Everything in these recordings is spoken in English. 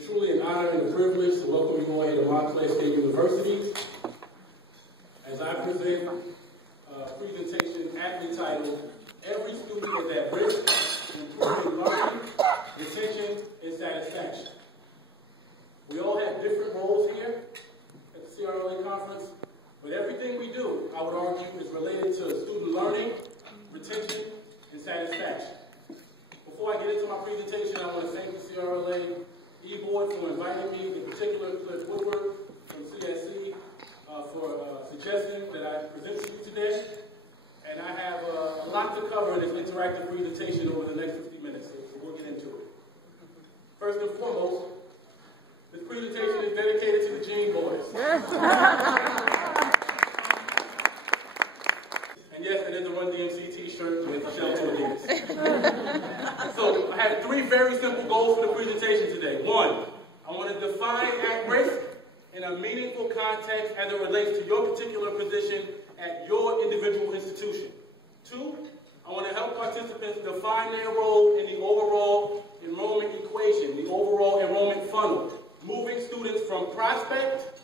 It's truly an honor and a privilege to welcome you all here to Montclair State University as I present a presentation aptly titled, "Every Student is at Risk, Improving Learning, Retention, and Satisfaction." We all have different roles here at the CRLA conference, but everything we do, I would argue, is related to student learning, retention, and satisfaction. Before I get into my presentation, I want to thank the CRLA E-Board for inviting me, in particular Cliff Woodward from CSC for suggesting that I present to you today. And I have a lot to cover in this interactive presentation over the next 50 minutes, so we'll get into it. First and foremost, this presentation is dedicated to the Gene Boys. And yes, it is a Run DMC t-shirt with Shell Tortillas. So I have three very simple goals for the presentation today. One, I want to define at-risk in a meaningful context as it relates to your particular position at your individual institution. Two, I want to help participants define their role in the overall enrollment equation, the overall enrollment funnel, moving students from prospect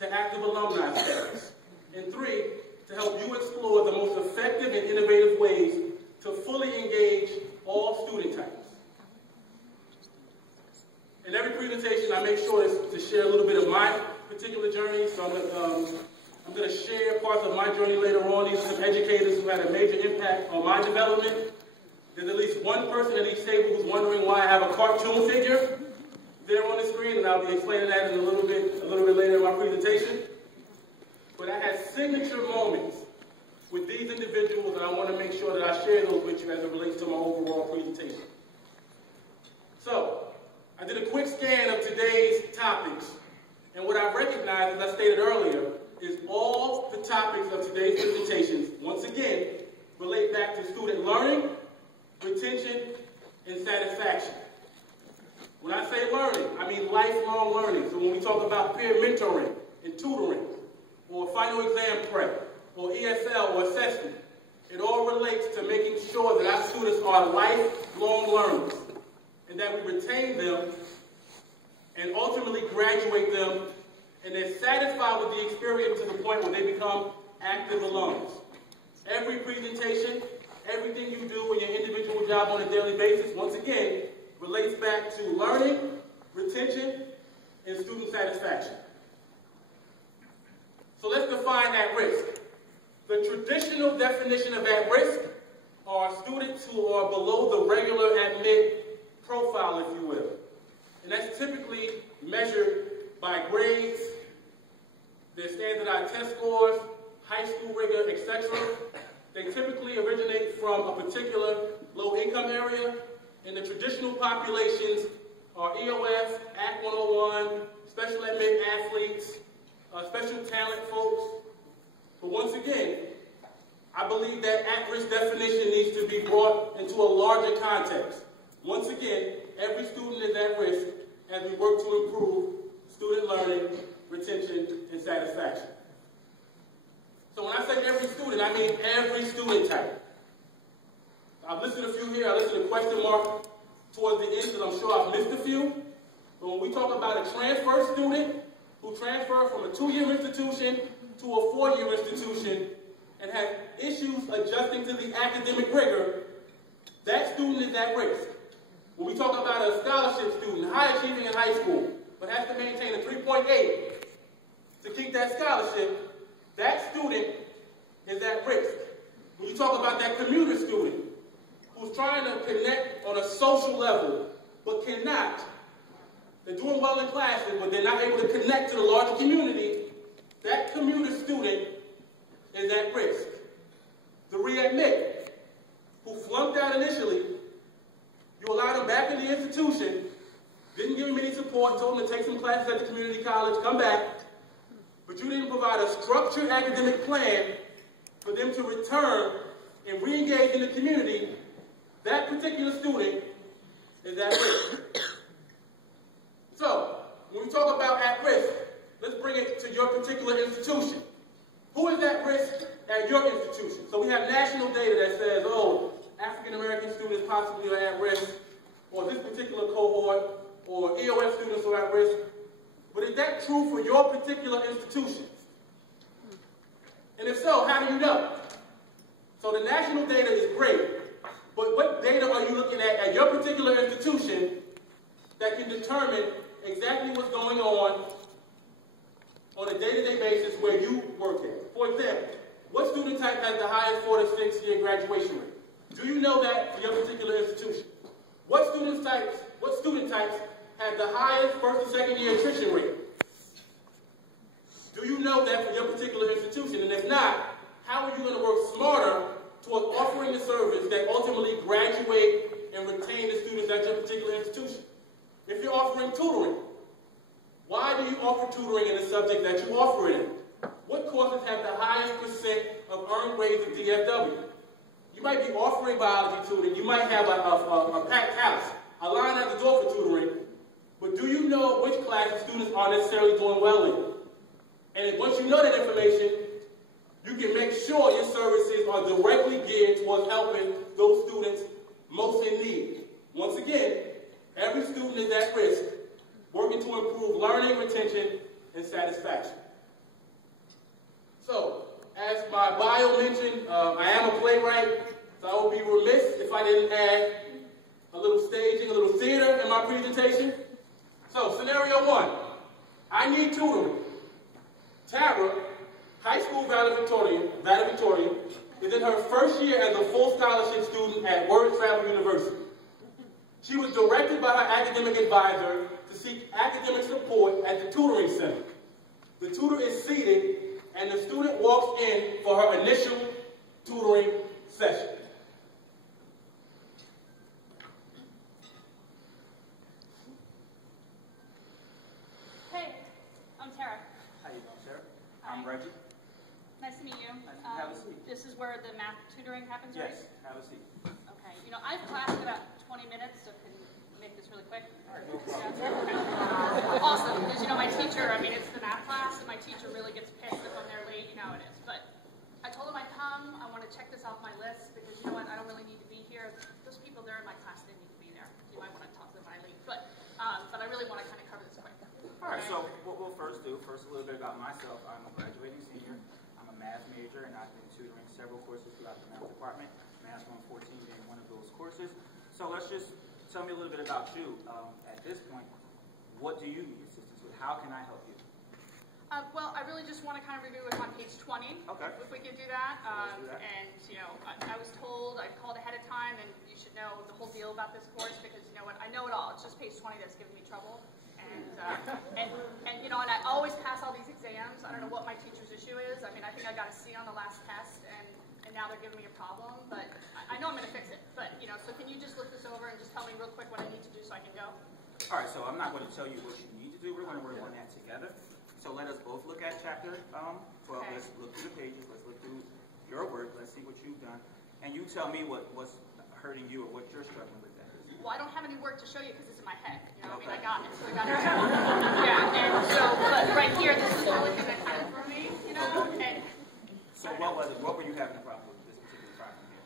to active alumni status. And three, to help you explore the most effective and innovative ways to fully engage all student types. In every presentation, I make sure to share a little bit of my particular journey. So I'm going to share parts of my journey later on. These are some educators who had a major impact on my development. There's at least one person at each table who's wondering why I have a cartoon figure there on the screen, and I'll be explaining that in a little bit later in my presentation. But I had signature moments with these individuals, and I want to make sure that I share those with you as it relates to my overall presentation. So, I did a quick scan of today's topics, and what I recognized, as I stated earlier, is all the topics of today's presentations, once again, relate back to student learning, retention, and satisfaction. When I say learning, I mean lifelong learning. So when we talk about peer mentoring and tutoring, or final exam prep, or ESL, or assessment, it all relates to making sure that our students are lifelong learners, and that we retain them and ultimately graduate them, and they're satisfied with the experience to the point where they become active alums. Every presentation, everything you do in your individual job on a daily basis, once again, relates back to learning, retention, and student satisfaction. So let's define at-risk. The traditional definition of at-risk are students who are below the regular admit profile, if you will. And that's typically measured by grades, their standardized test scores, high school rigor, etc. They typically originate from a particular low-income area, and the traditional populations are EOS, Act 101, special admit athletes, special talent folks. But once again, I believe that at-risk definition needs to be brought into a larger context. Once again, every student is at risk as we work to improve student learning, retention, and satisfaction. So when I say every student, I mean every student type. I've listed a few here. I listed a question mark towards the end because I'm sure I've missed a few. But when we talk about a transfer student who transferred from a 2-year institution to a 4-year institution and has issues adjusting to the academic rigor, that student is at risk. When we talk about a scholarship student, high achieving in high school, but has to maintain a 3.8 to keep that scholarship, that student is at risk. When you talk about that commuter student who's trying to connect on a social level but cannot, they're doing well in classes, but they're not able to connect to the larger community, that commuter student is at risk. The readmit, who flunked out initially, you allowed him back in the institution, didn't give him any support, told him to take some classes at the community college, come back, but you didn't provide a structured academic plan for them to return and re-engage in the community. That particular student is at risk. So, when we talk about at risk, let's bring it to your particular institution. Who is at risk at your institution? So we have national data that says, oh, African American students possibly are at risk, or this particular cohort or EOS students are at risk. But is that true for your particular institution? And if so, how do you know? So the national data is great, but what data are you looking at your particular institution that can determine exactly what's going on a day-to-day basis where you work at? For example, what student type has the highest 4 to 6 year graduation rate? Do you know that for your particular institution? What student types have the highest 1st and 2nd year attrition rate? Do you know that for your particular institution? And if not, how are you going to work smarter towards offering the service that ultimately graduate and retain the students at your particular institution? If you're offering tutoring, why do you offer tutoring in the subject that you offer it in? What courses have the highest percent of earned grades of DFW? You might be offering biology tutoring. You might have a packed house, a line at the door for tutoring. But do you know which classes students aren't necessarily doing well in? And once you know that information, you can make sure your services are directly geared towards helping those students most in need. Once again, every student is at risk, working to improve learning, retention, and satisfaction. So, as my bio mentioned, I am a playwright, so I would be remiss if I didn't add a little staging, a little theater in my presentation. So, scenario 1, I need tutoring. Tara, high school valedictorian, is in her first year as a full scholarship student at Word Travel University. She was directed by her academic advisor to seek academic support at the tutoring center. The tutor is seated, and the student walks in for her initial tutoring session. Hey, I'm Tara. How you doing, Sarah? Hi. I'm Reggie. Nice to meet you. Nice to have a seat. This is where the math tutoring happens, right? Yes, have a seat. Okay. You know, I have class in about 20 minutes, so can you make this really quick? All right, no problem. Yeah, okay. Awesome, because you know my teacher, I mean, it's the math class, and my teacher really gets pissed if I'm there late, you know how it is. But I told him I'd come, I want to check this off my list, because you know what, I don't really need to be here. Those people there in my class didn't need to be there. You might want to talk to them when I leave. But I really want to kind of cover this quick. All right, so what we'll first do, a little bit about myself. I'm a graduating senior. I'm a math major, and I've been tutoring several courses throughout the math department, Math 114 being one of those courses. So let's just tell me a little bit about you. At this point, what do you need assistance with? How can I help you? Well, I really just want to kind of review it on page 20. Okay. If we could do that. Let's do that. And, you know, I was told, I called ahead of time, and you should know the whole deal about this course, because you know what, I know it all. It's just page 20 that's giving me trouble. And you know, and I always pass all these exams. I don't know what my teacher's issue is. I mean, I think I got a C on the last test, and now they're giving me a problem. But I know I'm going to fix it. But, you know, so can you just look this over and just tell me real quick what I need to do so I can go? All right, so I'm not going to tell you what you need to do. We're going to work on that together. So let us both look at chapter 12. Okay. Let's look through the pages. Let's look through your work. Let's see what you've done. And you tell me what's hurting you or what you're struggling with. Well, I don't have any work to show you because it's in my head. You know, okay. I mean, I got it. So I got it. Yeah, and so, but right here, this is the only thing that kind of for me, you know. And so what was it? What were you having a problem with this particular problem here?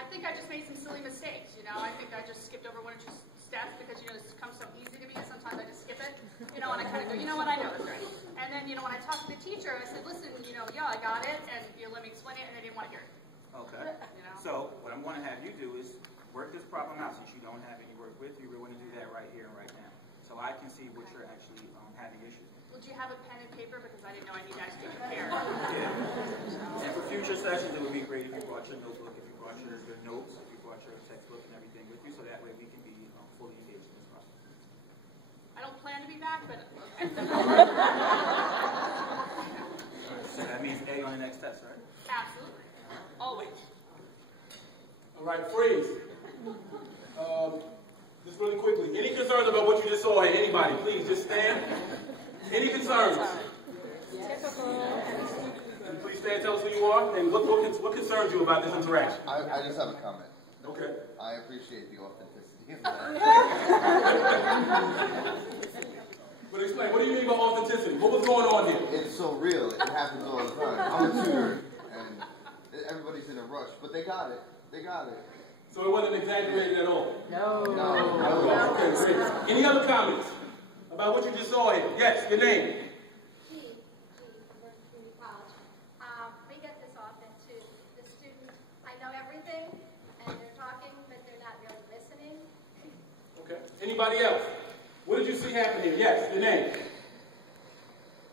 I think I just made some silly mistakes. You know, I think I just skipped over one or two steps because you know this comes so easy to me. And sometimes I just skip it. You know, and I kind of go, you know what, I know this already. And then you know, when I talked to the teacher, I said, listen, you know, yeah, I got it, and you know, let me explain it, and they didn't want to hear it. Okay. You know? So what I'm going to have you do is work this problem out. Since you don't have any work with you, we're going to do that right here and right now. So I can see what you're actually having issues with. Would you have a pen and paper? Because I didn't know I need to actually prepare. Yeah. And for future sessions, it would be great if you brought your notebook, if you brought your notes, if you brought your textbook and everything with you, so that way we can be fully engaged in this process. I don't plan to be back, but okay. So that means A on the next test, right? Absolutely. Always. All right, freeze. Just really quickly, any concerns about what you just saw here? Anybody, please, just stand. Any concerns? Please stand, tell us who you are, and what concerns you about this interaction? I just have a comment. Okay. I appreciate the authenticity of that. But explain, what do you mean by authenticity? What was going on here? It's so real. It happens all the time. I'm a tutor, and everybody's in a rush, but they got it. They got it. So it wasn't exaggerated at all? No. Okay, great. Any other comments about what you just saw here? Yes, your name? We get this often too. The students, I know everything, and they're talking, but they're not really listening. Okay. Anybody else? What did you see happen here? Yes, your name?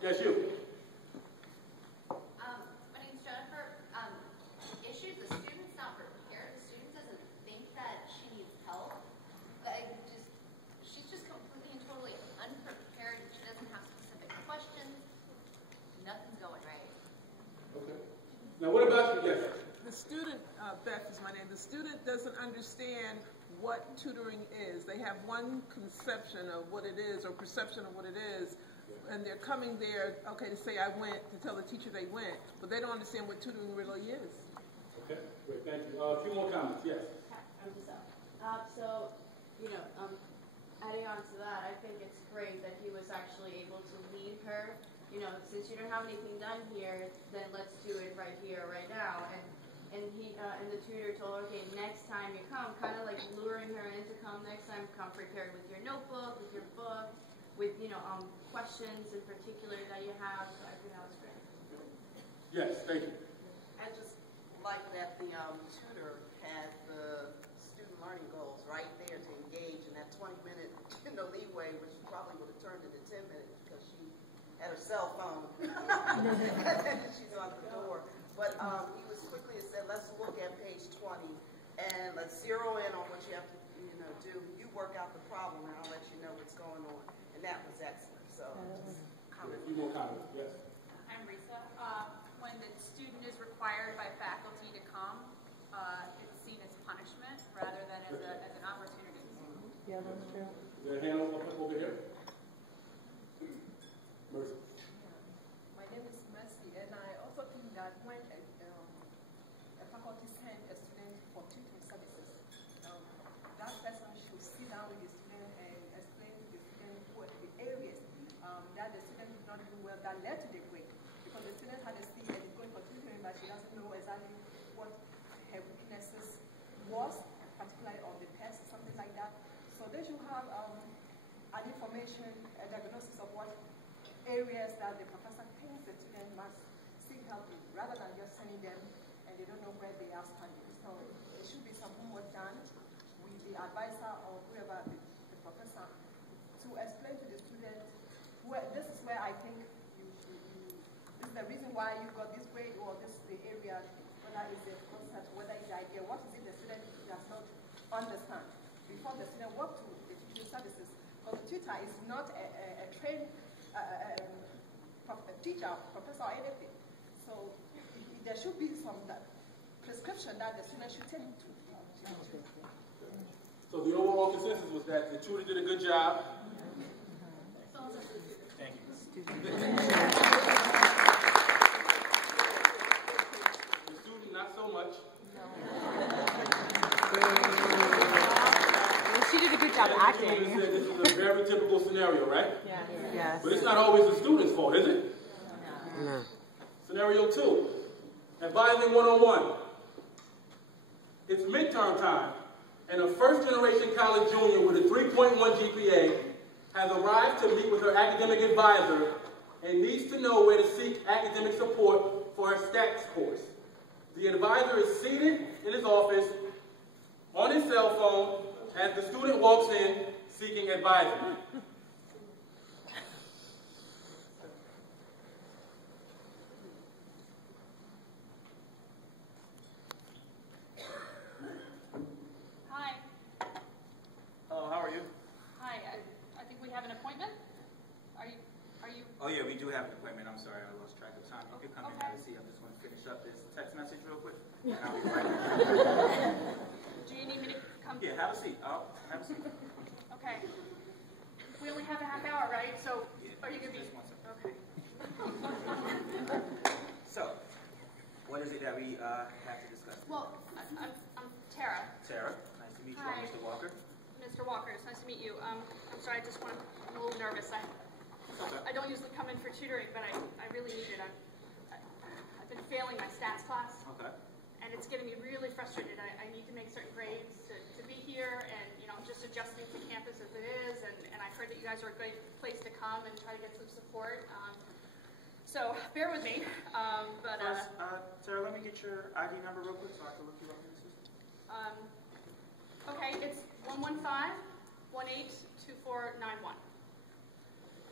Yes, you. My name's Jennifer. Issue, the student's not prepared. The student doesn't think that she needs help. But she's just completely and totally unprepared. She doesn't have specific questions. Nothing's going right. Okay. Now what about you? Yes. The student, Beth is my name, the student doesn't understand what tutoring is. They have one conception of what it is or perception of what it is, and they're coming there, okay, to say I went, to tell the teacher they went, but they don't understand what tutoring really is. Okay, great, thank you. A few more comments, yes. I'm just so, adding on to that, I think it's great that he was actually able to lead her. Since you don't have anything done here, then let's do it right here, right now. And the tutor told her, okay, next time you come, kind of like luring her in to come next time, come prepared with your notebook, with your book, with, questions in particular that you have. So I think that was great. Yes, thank you. I just like that the tutor had the student learning goals right there to engage in that 20-minute leeway, which probably would have turned into 10 minutes because she had her cell phone and she's on the door. But he was quickly said, let's look at page 20 and let's zero in on what you have to do. You work out the problem and I'll let you know what's going on. And that was excellent. So just comment. A few more comments, yes. I'm Risa. When the student is required by faculty to come, it's seen as punishment rather than as an opportunity. Yeah, that's true. Is there a hand over here? Mercy. My name is Mercy, and I also think that when a faculty sends a student for tutoring services, that person should sit down with the student and explain to the student what the areas that the student did not do well that led to the break. Because the student had a seat and is going for tutoring, but she doesn't know exactly what her weaknesses was, particularly on the test, something like that. So they should have an information, a diagnosis of what areas that the professor thinks the student must seek help in, rather than just sending them and they don't know where they are standing. So there should be some homework done with the advisor or whoever, the professor, to explain to the student, this is where I think this is the reason why you got this grade, or this is the area, whether it's the concept, whether it's the idea, what is it the student does not understand before the student walks to the tutoring services. Because the tutor is not a trained teacher, professor, or anything. So there should be some prescription that the student should take to. So the overall consensus was that the tutor did a good job. Thank you. The student, not so much. Well, she did a good job acting. Said this is a very typical scenario, right? Yes. But it's not always the student's fault, is it? No. Scenario 2, advising one-on-one. It's midterm time, and a first-generation college junior with a 3.1 GPA has arrived to meet with her academic advisor and needs to know where to seek academic support for her stats course. The advisor is seated in his office on his cell phone as the student walks in seeking advisement. Hi. Hello, how are you? Hi. I think we have an appointment. Are you? Oh yeah, we do have an appointment. I'm sorry, I lost track of time. You can come in and have a seat. I'm just going to finish up this text message real quick, and I'll be right back. Do you need me to come? Yeah, have a seat. I'll have a seat. Okay. We only have a half hour, right? So Yeah, are you going to be? just 1 second. Okay. So, what is it that we have to discuss? Well, I'm Tara. Tara, nice to meet you. Hi. Mr. Walker. Mr. Walker, it's nice to meet you. I'm sorry, I'm a little nervous. I don't usually come in for tutoring, but I really need it. I've been failing my stats class, Okay. and it's getting me really frustrated. I need to make certain grades, you guys are a great place to come and try to get some support. So bear with me. Sarah, let me get your ID number real quick so I can look you up in the system. Okay, it's 115-182491.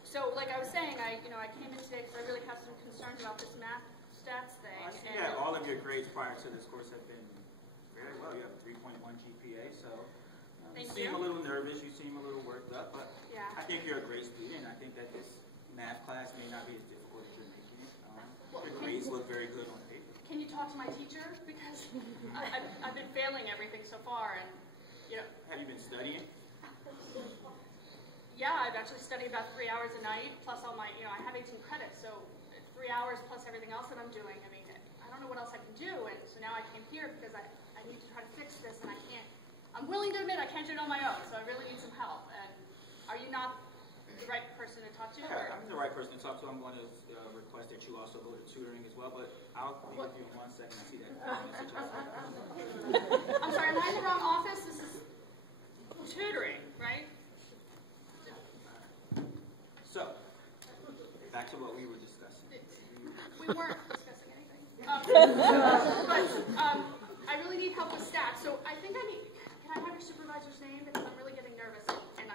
So, like I was saying, I came in today because I really have some concerns about this math stats thing. I see that all of your grades prior to this course have been very well. You have a 3.1 GPA, so you seem a little nervous, you seem a little worked up, but yeah. I think you're a great student. I think that this math class may not be as difficult as you're making it. Your grades look very good on paper. Can you talk to my teacher? Because I've been failing everything so far, and Have you been studying? Yeah, I've actually studied about 3 hours a night, plus all my, I have 18 credits, so 3 hours plus everything else that I'm doing. I mean, I don't know what else I can do, and so now I came here because I need to try to fix this, and I can't. I'm willing to admit I can't do it on my own, so I really need some help. And are you not the right person to talk to? Yeah, I'm the right person to talk to. I'm going to request that you also go to tutoring as well, but I'll be with you in 1 second. I see that message. I'm sorry, am I in the wrong office? This is tutoring, right? So, back to what we were discussing. We weren't discussing anything. I really need help with stats, so I think can I have your supervisor's name? Because I'm really getting nervous, and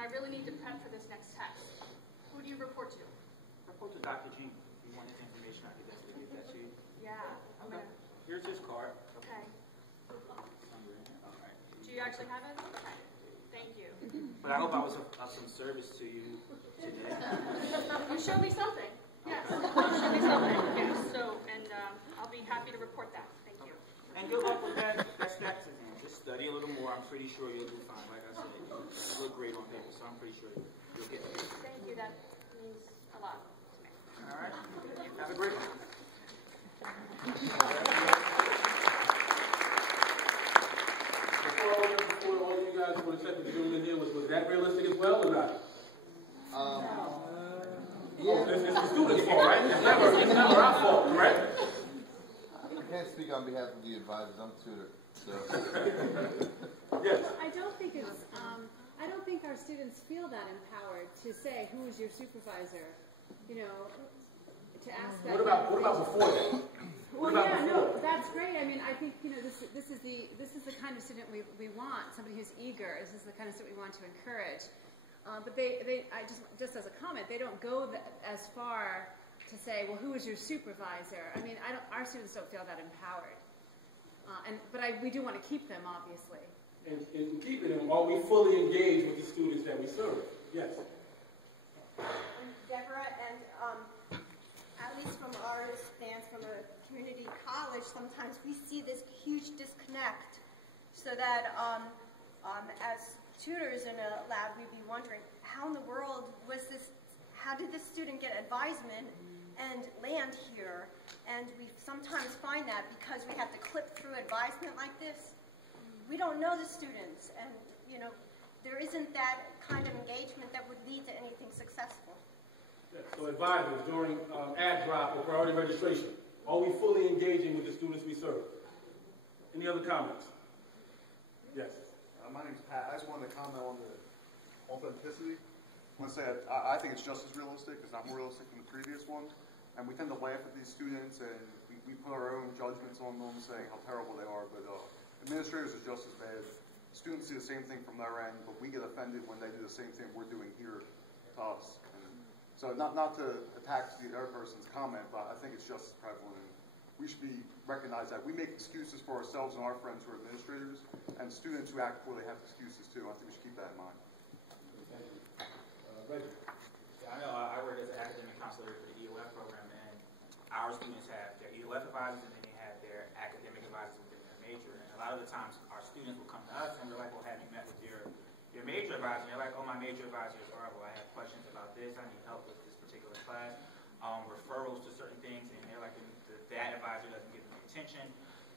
I really need to prep for this next test. Who do you report to? Report to Dr. Jean. If you want his information, I could definitely give that to you. Yeah. Okay. Here's his card. Okay. All right. Do you actually have it? Okay. Thank you. But I hope I was of some service to you today. You showed me something. Yes. You showed me something. Yes. So, and I'll be happy to report that. Thank you. And good luck with that stats exam. Just study a little more. I'm pretty sure you'll do fine. Like I said, you look great on paper, so I'm pretty sure you'll get it. Thank you. That means a lot to me. All right. Have a great one. Before all you guys for the second Zoom in here, was that realistic as well or not? Yeah. It's the student's fault, right? It's never our fault, correct? I can't speak on behalf of the advisors. I'm a tutor. So. Yes. I don't think our students feel that empowered to say who is your supervisor, to ask that. What about before that? Well, yeah, no, that's great. I mean, I think this is the kind of student we want. Somebody who's eager. This is the kind of student we want to encourage. But I just as a comment, they don't go as far to say, well, who is your supervisor? I mean, our students don't feel that empowered. But we do want to keep them, obviously. And keeping them, are we fully engaged with the students that we serve? Yes. Deborah, and at least from our stance from a community college, sometimes we see this huge disconnect, so that as tutors in a lab, we'd be wondering, how in the world was this, how did this student get advisement and land here? And we sometimes find that because we have to clip through advisement like this, we don't know the students, and there isn't that kind of engagement that would lead to anything successful. Yes. So advisors, during ad drop or priority registration, are we fully engaging with the students we serve? Any other comments? Yes. My name's Pat. I just wanted to comment on the authenticity. I want to say I think it's just as realistic, it's not more realistic than the previous one. And we tend to laugh at these students, and we put our own judgments on them, saying how terrible they are. But administrators are just as bad. Students see the same thing from their end, but we get offended when they do the same thing we're doing here to us. And so not to attack the other person's comment, but I think it's just as prevalent. And we should recognize that. We make excuses for ourselves and our friends who are administrators, and students who act poorly have excuses too. I think we should keep that in mind. Thank you. Reggie. I know I work as an academic counselor for the EOF program, and our students have their EOF advisors, and then they have their academic advisors within their major. And a lot of the times, our students will come to us, and we're like, well, have you met with your major advisor? And they're like, oh, my major advisor is horrible. I have questions about this. I need help with this particular class. Referrals to certain things, and they're like, that advisor doesn't give them attention.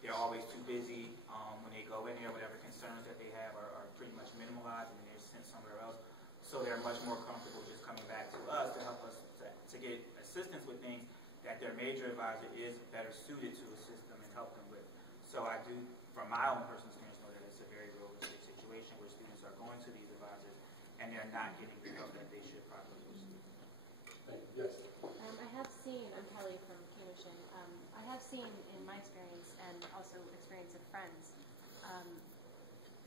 They're always too busy. When they go in there, whatever concerns that they have are pretty much minimalized, and they're sent somewhere else. So they're much more comfortable just coming back to us to help us to get assistance with things that their major advisor is better suited to assist them and help them with. So I do, from my own personal experience, know that it's a very realistic situation where students are going to these advisors and they're not getting the help that they should properly receive. Thank you. Yes. I have seen, I'm Kelly from Cambridge, I have seen in my experience and also experience of friends,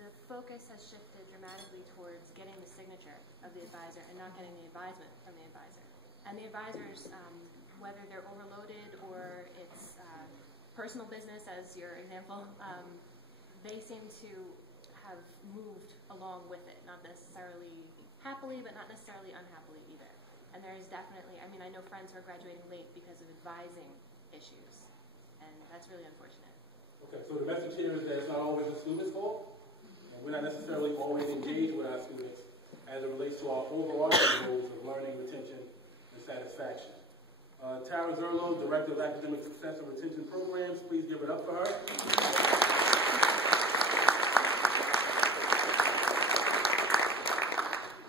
the focus has shifted dramatically towards getting the signature of the advisor and not getting the advisement from the advisor. And the advisors, whether they're overloaded or it's personal business, as your example, they seem to have moved along with it, not necessarily happily, but not necessarily unhappily either. And there is definitely, I mean, I know friends who are graduating late because of advising issues, and that's really unfortunate. Okay, so the message here is that it's not always the student's fault, and we're not necessarily always engaged with our students as it relates to our overarching goals of learning, retention, and satisfaction. Tara Zerlo, Director of Academic Success and Retention Programs, please give it up for her.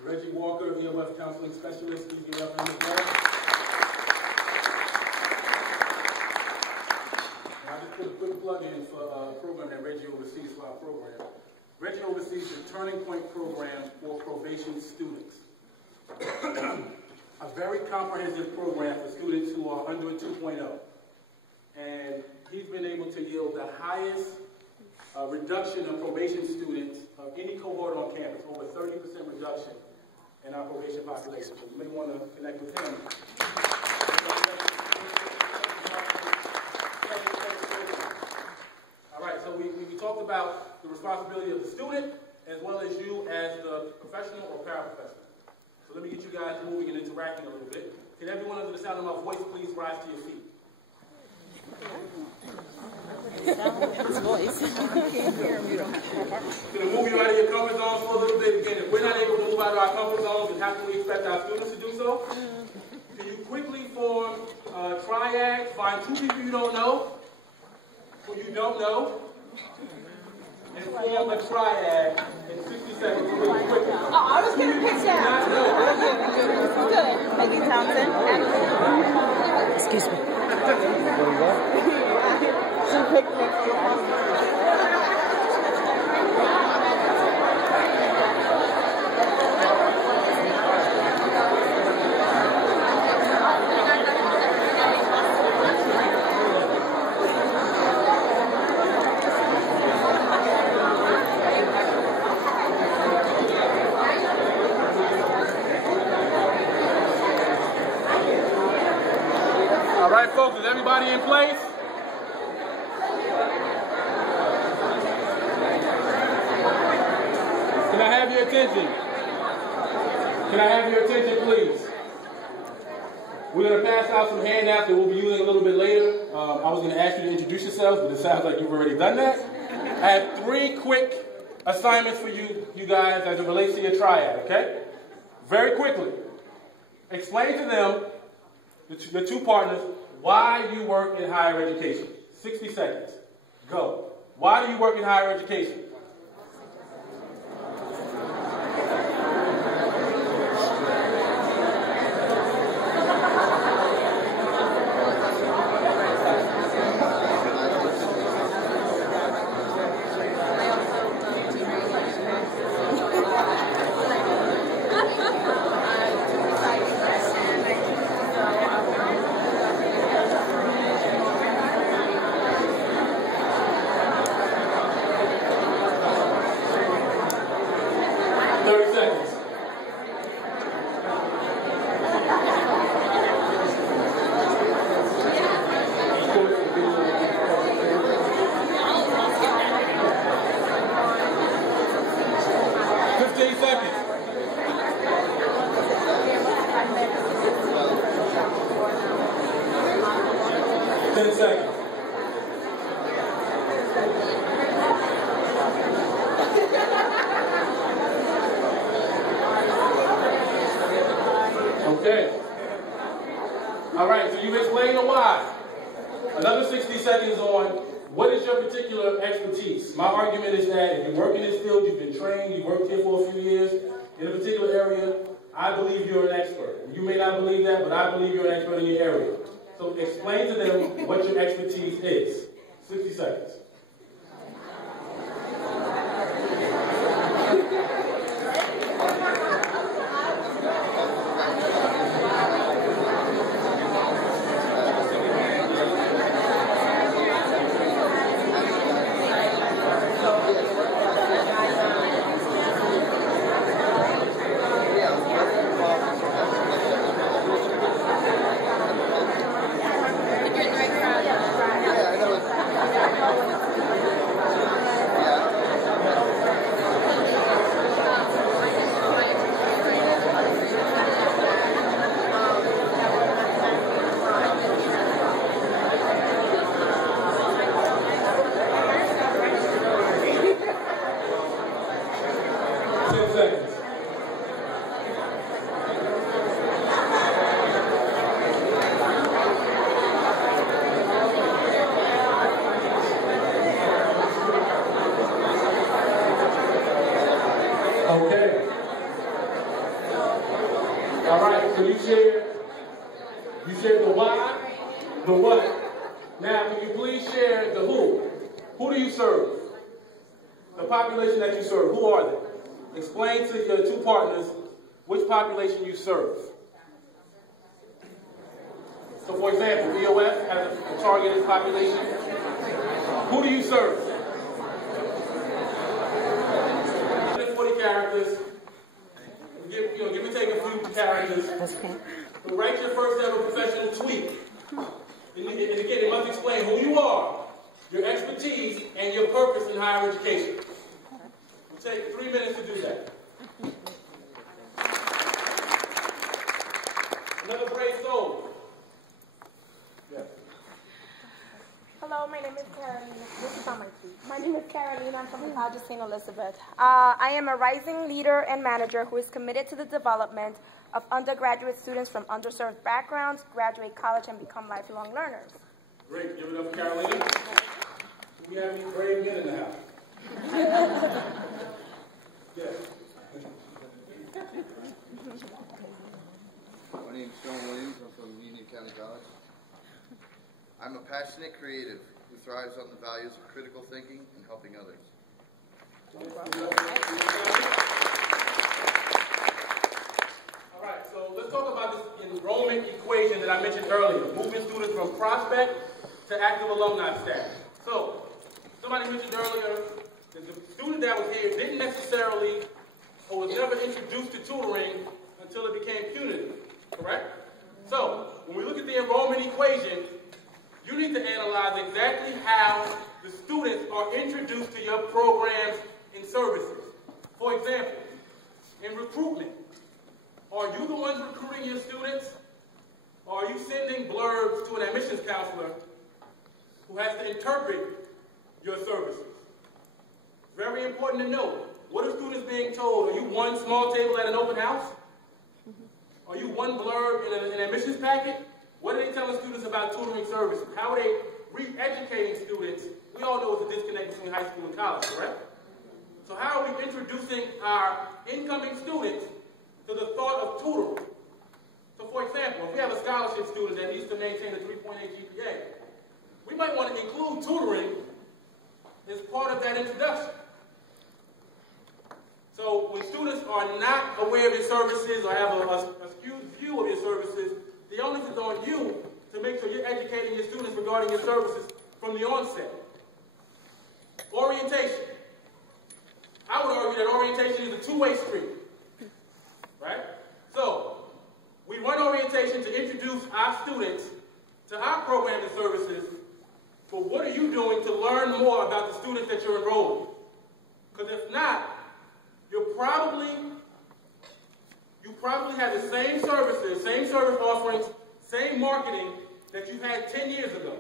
Reggie Walker, EOF Counseling Specialist, please give it up for him as well. And I just put a quick plug in for a program that Reggie oversees for our program. Reggie oversees the Turning Point program for probation students. A very comprehensive program for students who are under a 2.0. And he's been able to yield the highest reduction of probation students of any cohort on campus, over 30% reduction in our probation population. So you may want to connect with him. All right, so we talked about the responsibility of the student as well as you as the professional or paraprofessional. So let me get you guys moving and interacting a little bit. Can everyone under the sound of my voice please rise to your feet? His voice. Going to move you out of your comfort zones for a little bit. Again, if we're not able to move out of our comfort zones, then how can we expect our students to do so? Can you quickly form triads, find two people you don't know, who you don't know, and form a triad in 60 seconds really quickly. Oh, I was going to pick that. Good. Peggy Thompson. Excuse me. She picked next to us. All right, folks, is everybody in place? Can I have your attention? Can I have your attention, please? We're going to pass out some handouts that we'll be using a little bit later. I was going to ask you to introduce yourselves, but it sounds like you've already done that. I have 3 quick assignments for you guys as it relates to your triad, okay? Very quickly. Explain to them, the 2 partners, why you work in higher education. 60 seconds. Go. Why do you work in higher education? Okay. All right, so you've explained the why. Another 60 seconds on what is your particular expertise. My argument is that if you work in this field, you've been trained, you've worked here for a few years in a particular area, I believe you're an expert. You may not believe that, but I believe you're an expert in your area. So explain to them what your expertise is. 60 seconds. 10 seconds. Okay. All right, so you shared the why, the what. Now, can you please share the who? Who do you serve? The population that you serve, who are they? Explain to your two partners which population you serve. So, for example, EOF has a targeted population. Who do you serve? 140 characters. Give me take a few characters. But write your first ever professional tweet. And again, it must explain who you are, your expertise, and your purpose in higher education. We'll take 3 minutes to do that. Another brave soul. Yes. Hello, my name is Carolina. This is on my tweet. My name is Carolina. I'm from the College of St. Elizabeth. I am a rising leader and manager who is committed to the development of undergraduate students from underserved backgrounds, graduate college, and become lifelong learners. Great. Give it up for Carolina. Do we have any brave men in the house? Yes. My name is Sean Williams. I'm from Union County College. I'm a passionate creative who thrives on the values of critical thinking and helping others. All right, so let's talk about this enrollment equation that I mentioned earlier, moving students from prospect to active alumni status. So, somebody mentioned earlier that the student that was here didn't necessarily or was never introduced to tutoring until it became punitive, correct? So, when we look at the enrollment equation, you need to analyze exactly how the students are introduced to your programs and services. For example, in recruitment, are you the ones recruiting your students? Or are you sending blurbs to an admissions counselor who has to interpret your services? Very important to know. What are students being told? Are you one small table at an open house? Are you one blurb in an admissions packet? What are they telling students about tutoring services? How are they re-educating students? We all know it's a disconnect between high school and college, correct? So how are we introducing our incoming students to the thought of tutoring? So for example, if we have a scholarship student that needs to maintain a 3.8 GPA, we might want to include tutoring as part of that introduction. So when students are not aware of your services or have a skewed view of your services, the onus is on you to make sure you're educating your students regarding your services from the onset. Orientation. I would argue that orientation is a two-way street, right? So we run orientation to introduce our students to our programs and services, but what are you doing to learn more about the students that you're enrolling? Because if not, you probably have the same services, same service offerings, same marketing that you had 10 years ago.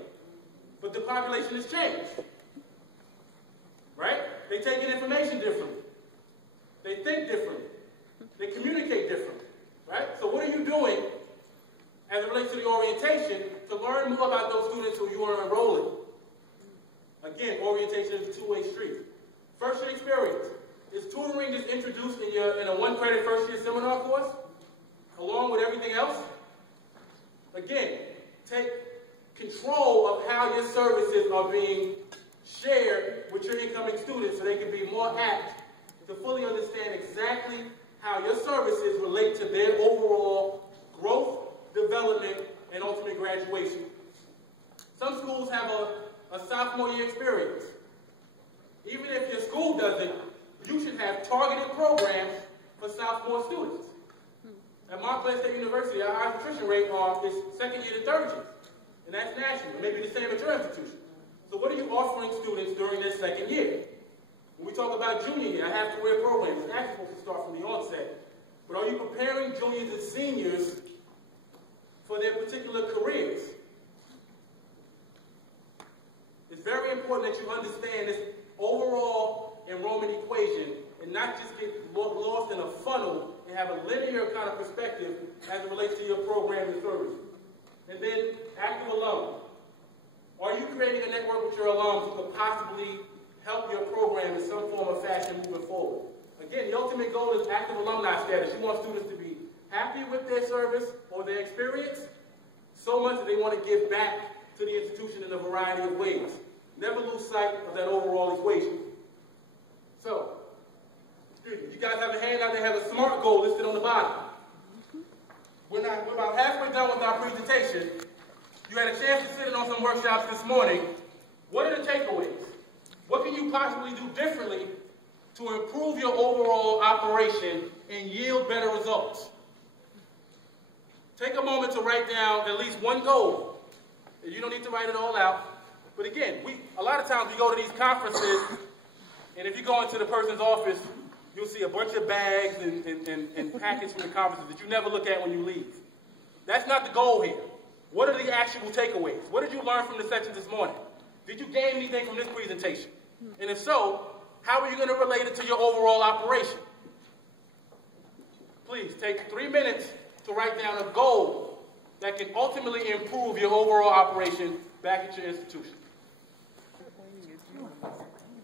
But the population has changed. Right? They take in information differently. They think differently. They communicate differently. Right? So what are you doing as it relates to the orientation to learn more about those students who you are enrolling? Again, orientation is a two-way street. First year experience. Is tutoring just introduced in a one-credit first-year seminar course, along with everything else? Again, take control of how your services are being shared with your incoming students so they can be more apt to fully understand exactly how your services relate to their overall growth, development, and ultimate graduation. Some schools have a sophomore year experience. Even if your school doesn't, you should have targeted programs for sophomore students. At Montclair State University, our highest attrition rate is second year to third year. And that's national. It may be the same at your institution. So what are you offering students during their second year? When we talk about junior year, I have career programs. It's actually supposed to start from the onset. But are you preparing juniors and seniors for their particular careers? It's very important that you understand this overall enrollment equation and not just get lost linear kind of perspective as it relates to your program and service. And then active alum. Are you creating a network with your alums who could possibly help your program in some form or fashion moving forward? Again, the ultimate goal is active alumni status. You want students to be happy with their service or their experience so much that they want to give back to the institution in a variety of ways. Never lose sight of that overall equation. So, you guys have a handout that has a SMART goal listed on the bottom. We're about halfway done with our presentation. You had a chance to sit in on some workshops this morning. What are the takeaways? What can you possibly do differently to improve your overall operation and yield better results? Take a moment to write down at least one goal. You don't need to write it all out. But again, a lot of times we go to these conferences, and if you go into the person's office, you'll see a bunch of bags and packets from the conferences that you never look at when you leave. That's not the goal here. What are the actual takeaways? What did you learn from the section this morning? Did you gain anything from this presentation? And if so, how are you going to relate it to your overall operation? Please take 3 minutes to write down a goal that can ultimately improve your overall operation back at your institution.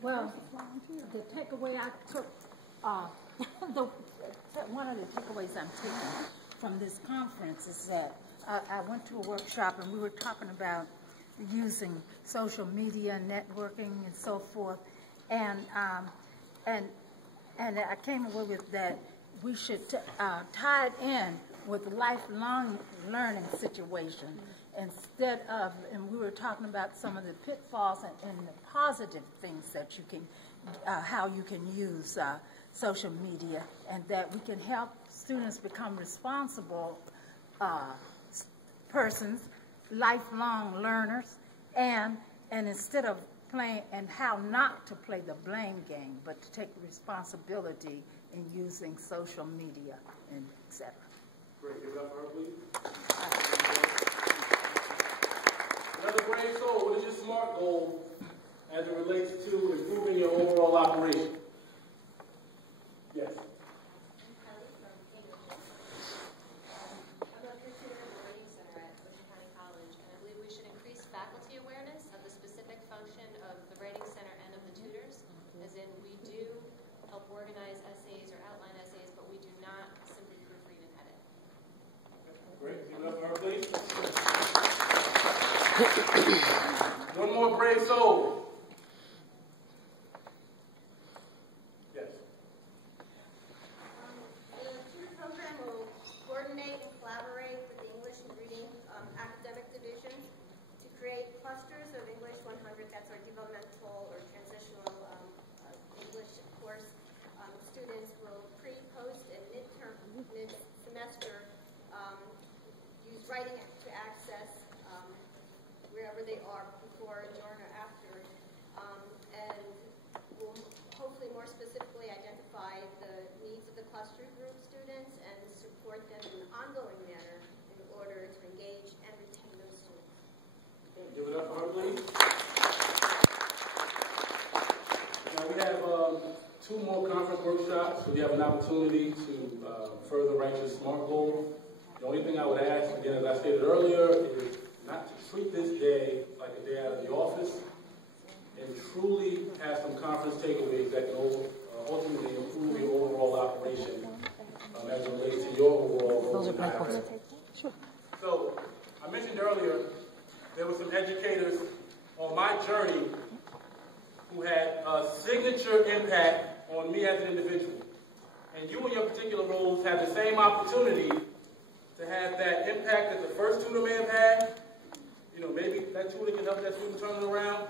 Well, the takeaway I took, one of the takeaways I'm taking from this conference is that I went to a workshop and we were talking about using social media, networking, and so forth, and I came away with that we should tie it in with lifelong learning situation instead of, and we were talking about some of the pitfalls and the positive things that you can, how you can use social media, and that we can help students become responsible persons, lifelong learners, and instead of playing, and how not to play the blame game, but to take responsibility in using social media, and etc. Great. Give it up for her, please. Another brave soul, what is your SMART goal as it relates to improving your overall operation? Yes. I'm a tutor in the Rating Center at Ocean County College, and I believe we should increase faculty awareness of the specific function of the Rating Center and of the tutors, as in we do help organize essays or outline essays, but we do not simply proofread and edit. Great. Give it up for her, please. One more brave soul. Yes. The tutor program will coordinate and collaborate with the English and Reading academic division to create clusters of English 100. That's our developmental or transitional English course. Students will pre, post, and mid-semester use writing to access wherever they are, before, during, or after, and we'll hopefully more specifically identify the needs of the cluster group students and support them in an ongoing manner in order to engage and retain those students. Okay, give it up for her, please. Now we have 2 more conference workshops, so you have an opportunity to further write your SMART goal. The only thing I would ask, again, as I stated earlier, is not to treat this day like a day out of the office, and truly have some conference takeaways that can ultimately improve your overall operation as it relates to your overall goals. Sure. So, I mentioned earlier, there were some educators on my journey who had a signature impact on me as an individual. And you in your particular roles have the same opportunity to have that impact that the first tutor may have had. You know, maybe that tutor can help that student turn it around,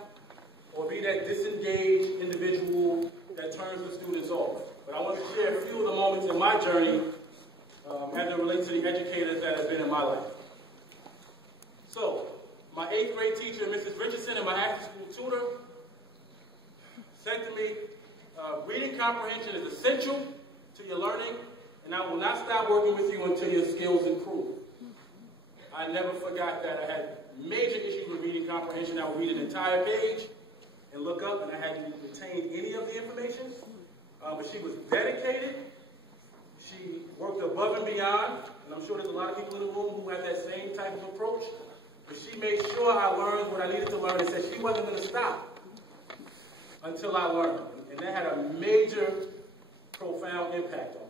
or be that disengaged individual that turns the students off. But I want to share a few of the moments in my journey as it relates to the educators that have been in my life. So, my 8th grade teacher, Mrs. Richardson, and my after-school tutor said to me, reading comprehension is essential to your learning, and I will not stop working with you until your skills improve. I never forgot that. I had major issues with reading comprehension. I would read an entire page and look up, and I hadn't retained any of the information. But she was dedicated. She worked worked above and beyond, and I'm sure there's a lot of people in the room who have that same type of approach, but she made sure I learned what I needed to learn and said she wasn't going to stop until I learned. And that had a major, profound impact on me.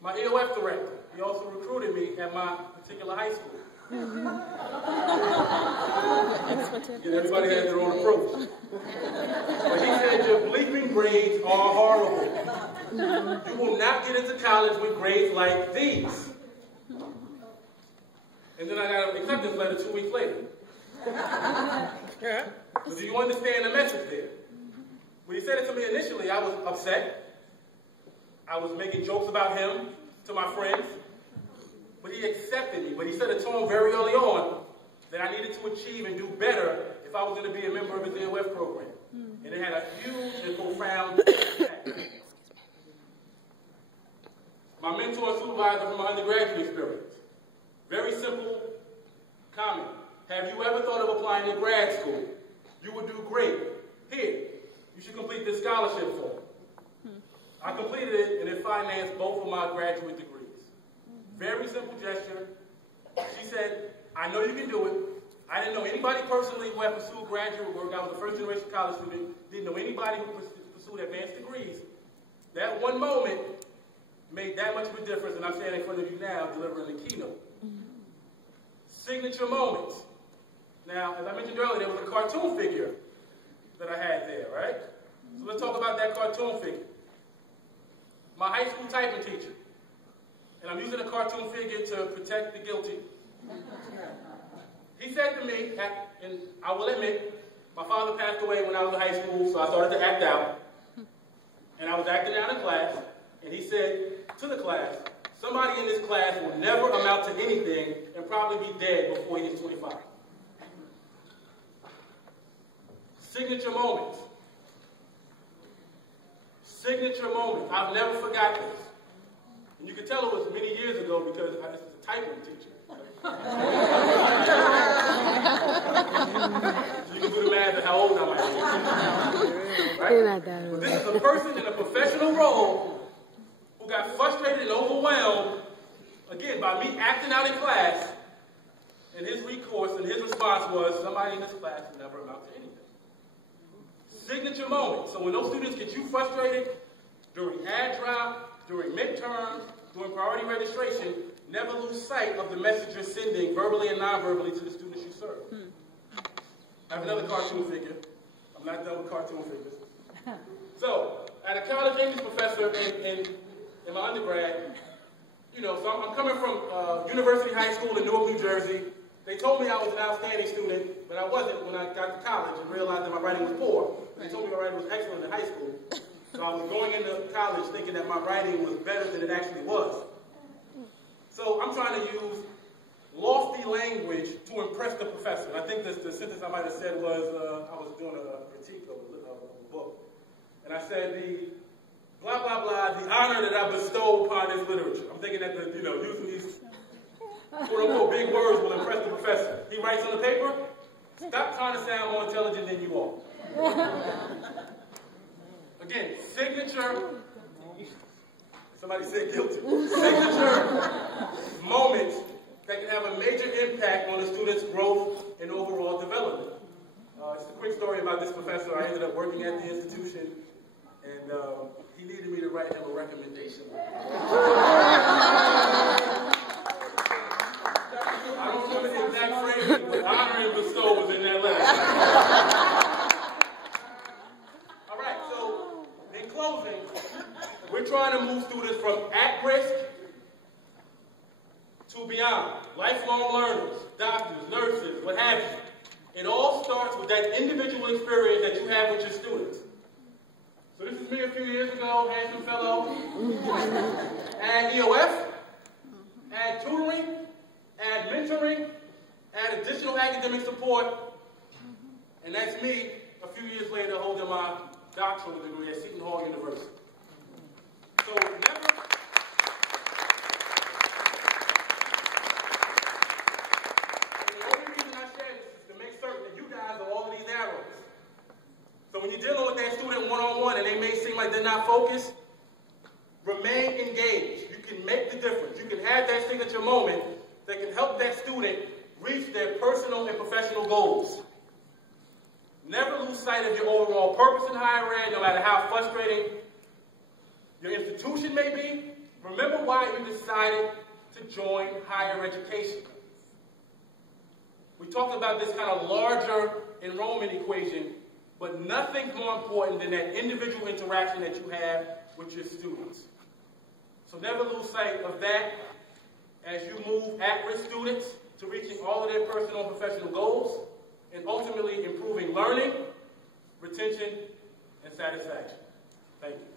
My EOF director, he also recruited me at my particular high school. Everybody has their own approach. But he said, your bleeping grades are horrible. You will not get into college with grades like these. And then I got an acceptance letter 2 weeks later. So do you understand the message there? When he said it to me initially, I was upset. I was making jokes about him to my friends. But he accepted me. But he set a tone very early on that I needed to achieve and do better if I was going to be a member of his EOF program. And it had a huge and profound impact. My mentor and supervisor from my undergraduate experience. Very simple comment. Have you ever thought of applying to grad school? You would do great. Here, you should complete this scholarship form. I completed it and it financed both of my graduate degrees. Very simple gesture. She said, I know you can do it. I didn't know anybody personally who had pursued graduate work. I was a first-generation college student. Didn't know anybody who pursued advanced degrees. That one moment made that much of a difference, and I'm standing in front of you now delivering the keynote. Signature moments. Now, as I mentioned earlier, there was a cartoon figure that I had there, right? So let's talk about that cartoon figure. My high school typing teacher. And I'm using a cartoon figure to protect the guilty. He said to me, and I will admit, my father passed away when I was in high school, so I started to act out. And I was acting out in class, and he said to the class, somebody in this class will never amount to anything and probably be dead before he is 25. Signature moments. Signature moments. I've never forgot this. And you can tell it was many years ago because I was a typing teacher. So you can do the math of how old I might be. Right? But this is a person in a professional role who got frustrated and overwhelmed, again, by me acting out in class, and his recourse and his response was, somebody in this class will never amount to anything. Signature moment. So when those students get you frustrated during ad drop, during midterms, during priority registration, never lose sight of the message you're sending verbally and non-verbally to the students you serve. I have another cartoon figure. I'm not done with cartoon figures. So, I had a college English professor in my undergrad. You know, so I'm coming from University High School in Newark, New Jersey. They told me I was an outstanding student, but I wasn't when I got to college and realized that my writing was poor. They told me my writing was excellent in high school. So I was going into college thinking that my writing was better than it actually was. So I'm trying to use lofty language to impress the professor. And I think the sentence I might have said was, I was doing a critique of a book. And I said, the blah, blah, blah, the honor that I bestow upon this literature. I'm thinking that, using these quote-unquote big words will impress the professor. He writes on the paper, stop trying to sound more intelligent than you are. Again, signature, somebody said guilty, signature moments that can have a major impact on the student's growth and overall development. Just a quick story about this professor. I ended up working at the institution, and he needed me to write him a recommendation. I don't remember the exact phrasing, but honor and bestow was in that letter. Closing, we're trying to move students from at risk to beyond. Lifelong learners, doctors, nurses, what have you. It all starts with that individual experience that you have with your students. So this is me a few years ago, handsome fellow. Add EOF, add tutoring, add mentoring, add additional academic support, and that's me a few years later holding my doctoral degree at Seton Hall University. So never, and the only reason I share this is to make certain that you guys are all of these arrows. So when you're dealing with that student one-on-one and they may seem like they're not focused, Remain engaged. You can make the difference. You can have that signature moment that can help that student reach their personal and professional goals. Never lose sight of your overall purpose in higher ed, no matter how frustrating your institution may be. Remember why you decided to join higher education. We talked about this kind of larger enrollment equation, but nothing's more important than that individual interaction that you have with your students. So never lose sight of that as you move at-risk students to reaching all of their personal and professional goals, and ultimately improving learning, retention, and satisfaction. Thank you.